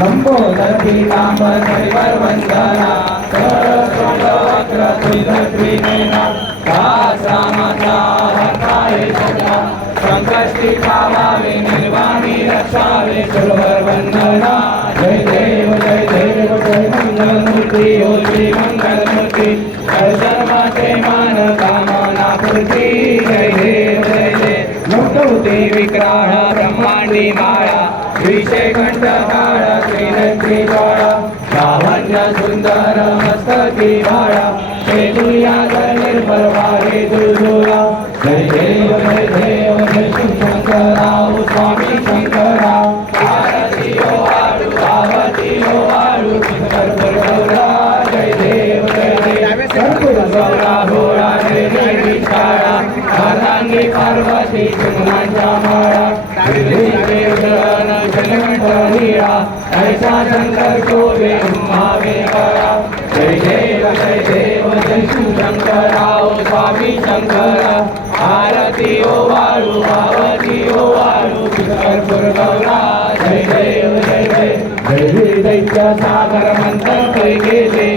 लंबोदर पीतांबर हरिवर वंदना सरस्वत्र त्रिनयना कासामाचा हताये सदा संकष्टी पावावे निर्वाणी रक्षावे सुरवर वंदना जय देव जय मंगलमूर्ती हो श्री मंगलमूर्ती सर्वते मान कामना पूर्ती जय देव लुटवते विक्राळ ब्रह्मांडी माळा विषयकंठ काळा त्रिनेत्री ज्वाळा लावण्य सुंदर मस्तकी बाळा शेतुया निर्मल वारे दुर्जुरा जय देव जय शिवशंकराव स्वामी शंकरा आरती ओ वाळू आवती ओ वाळू कर्पूर गौरा जय देव कर्पूर गौरा भोळा जय देवी शाळा अर्धांगी पार्वती सुमनांच्या माळा ऐसा शंकर शोभे उमावे करा जय देव जय शिवशंकराव स्वामी शंकरा आरती ओ वाळू आवती ओ वाळू कर्पूर गौरा जय देव जय दैत्य सागर मंत्र गेले